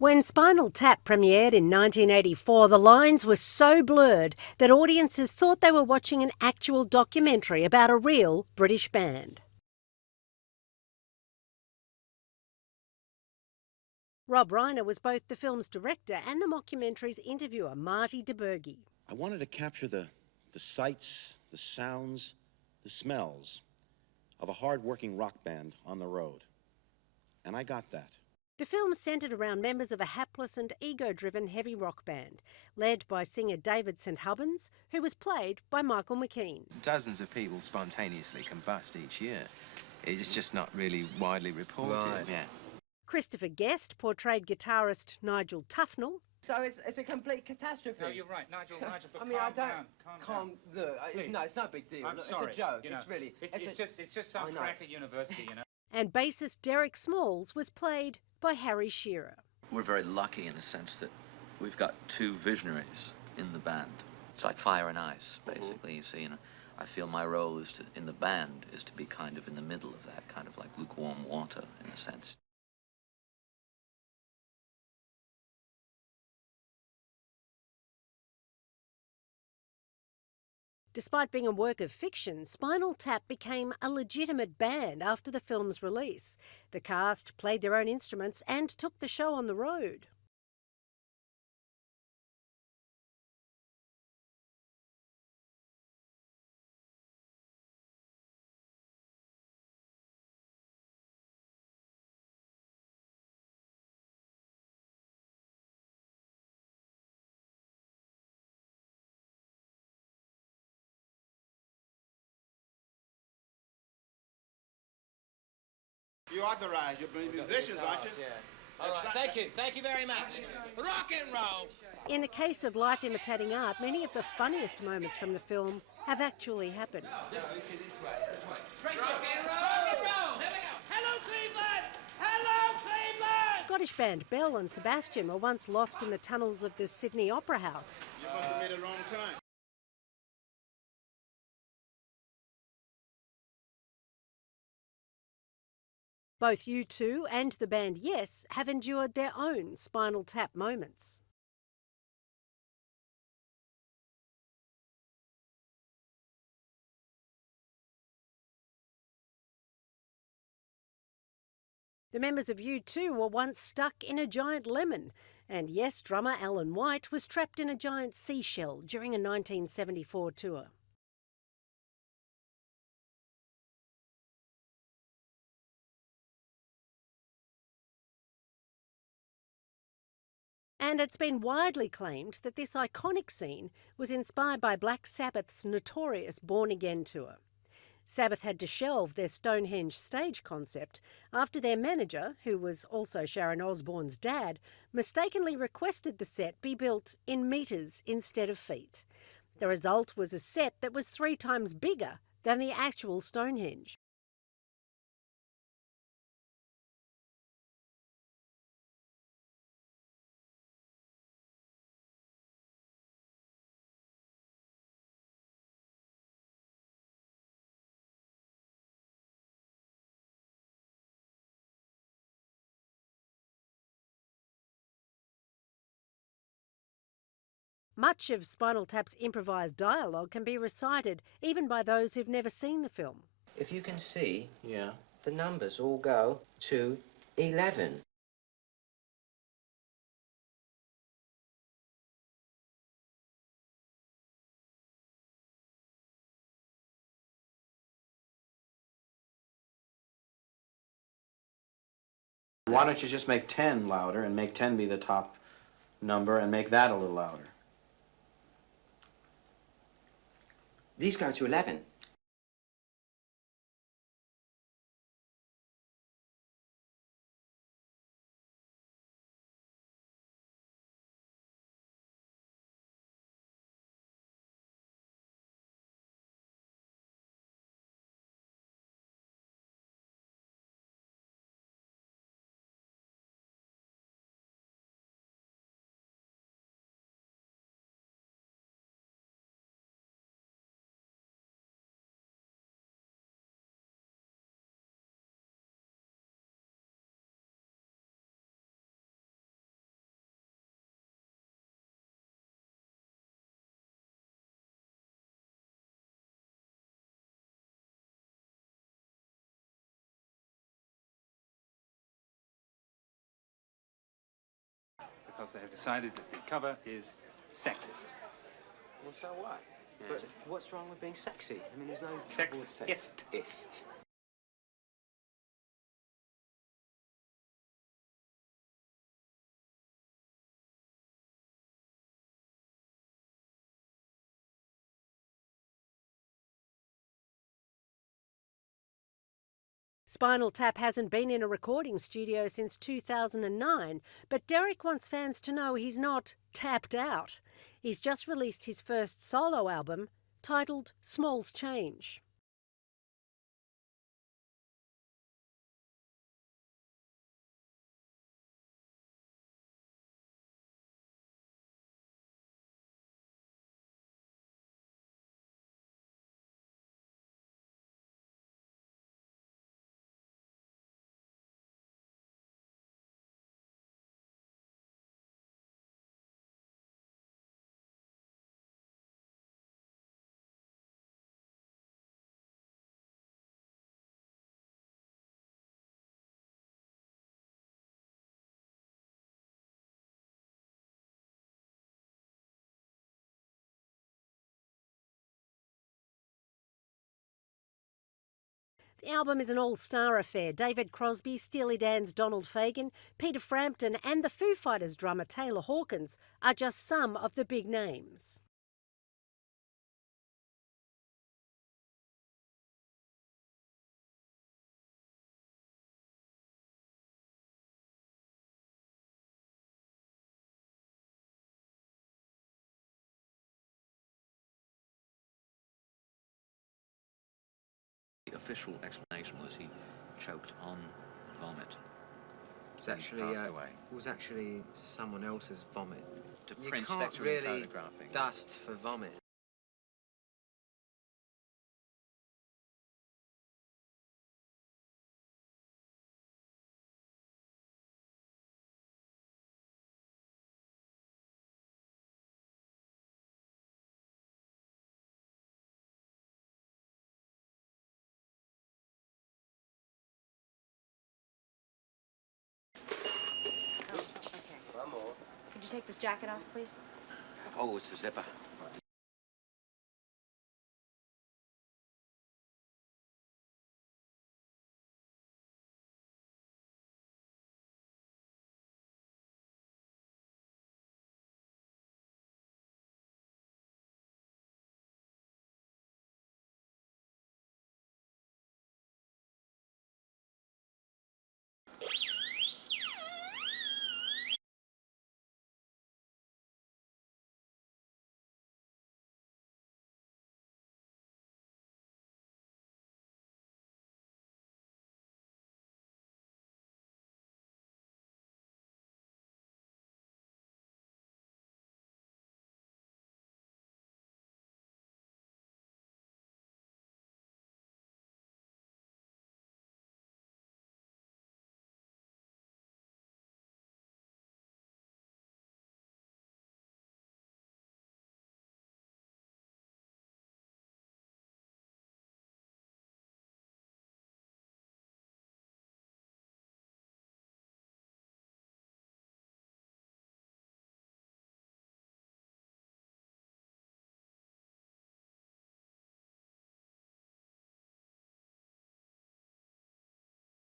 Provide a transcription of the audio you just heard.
When Spinal Tap premiered in 1984, the lines were so blurred that audiences thought they were watching an actual documentary about a real British band. Rob Reiner was both the film's director and the mockumentary's interviewer, Marty DeBurgi. I wanted to capture the sights, the sounds, the smells of a hard-working rock band on the road. And I got that. The film centred around members of a hapless and ego-driven heavy rock band, led by singer David St Hubbins, who was played by Michael McKean. Dozens of people spontaneously combust each year. It's just not really widely reported. Right. Yeah. Christopher Guest portrayed guitarist Nigel Tufnell. So it's a complete catastrophe. No, you're right, Nigel. But I mean, calm I don't. down. Calm down. Look, Please. it's no big deal. I'm Look, sorry. It's a joke. You know, It's really. It's just some crack at university, you know. And bassist Derek Smalls was played by Harry Shearer. We're very lucky in the sense that we've got two visionaries in the band. It's like fire and ice, basically. You see, I feel my role is in the band is to be kind of in the middle of that, kind of like lukewarm water, in a sense. Despite being a work of fiction, Spinal Tap became a legitimate band after the film's release. The cast played their own instruments and took the show on the road. You authorized. You're musicians, aren't you? Yeah. All right. Thank you. Thank you very much. Rock and roll. In the case of Life Imitating Art, many of the funniest moments from the film have actually happened. This way. Rock and roll. Rock and roll. Here we go. Hello, Cleveland. Hello, Cleveland. Scottish band Bell and Sebastian were once lost in the tunnels of the Sydney Opera House. You must have made a wrong time. Both U2 and the band Yes have endured their own Spinal Tap moments. The members of U2 were once stuck in a giant lemon, and Yes drummer Alan White was trapped in a giant seashell during a 1974 tour. And it's been widely claimed that this iconic scene was inspired by Black Sabbath's notorious Born Again tour. Sabbath had to shelve their Stonehenge stage concept after their manager, who was also Sharon Osbourne's dad, mistakenly requested the set be built in metres instead of feet. The result was a set that was 3 times bigger than the actual Stonehenge. Much of Spinal Tap's improvised dialogue can be recited even by those who've never seen the film. If you can see, Yeah. the numbers all go to 11. Why don't you just make 10 louder and make 10 be the top number and make that a little louder? These go to 11. because they have decided that the cover is sexist. Well, so what? But what's wrong with being sexy? I mean, there's no trouble with Sexist. Ist. Spinal Tap hasn't been in a recording studio since 2009, but Derek wants fans to know he's not tapped out. He's just released his first solo album, titled Small's Change. The album is an all-star affair. David Crosby, Steely Dan's Donald Fagen, Peter Frampton and the Foo Fighters drummer Taylor Hawkins are just some of the big names. The official explanation was he choked on vomit. It was actually, passed away. was actually someone else's vomit. To You print can't spectrally really photographing. dust for vomit. Could you take this jacket off, please? Oh, it's a zipper.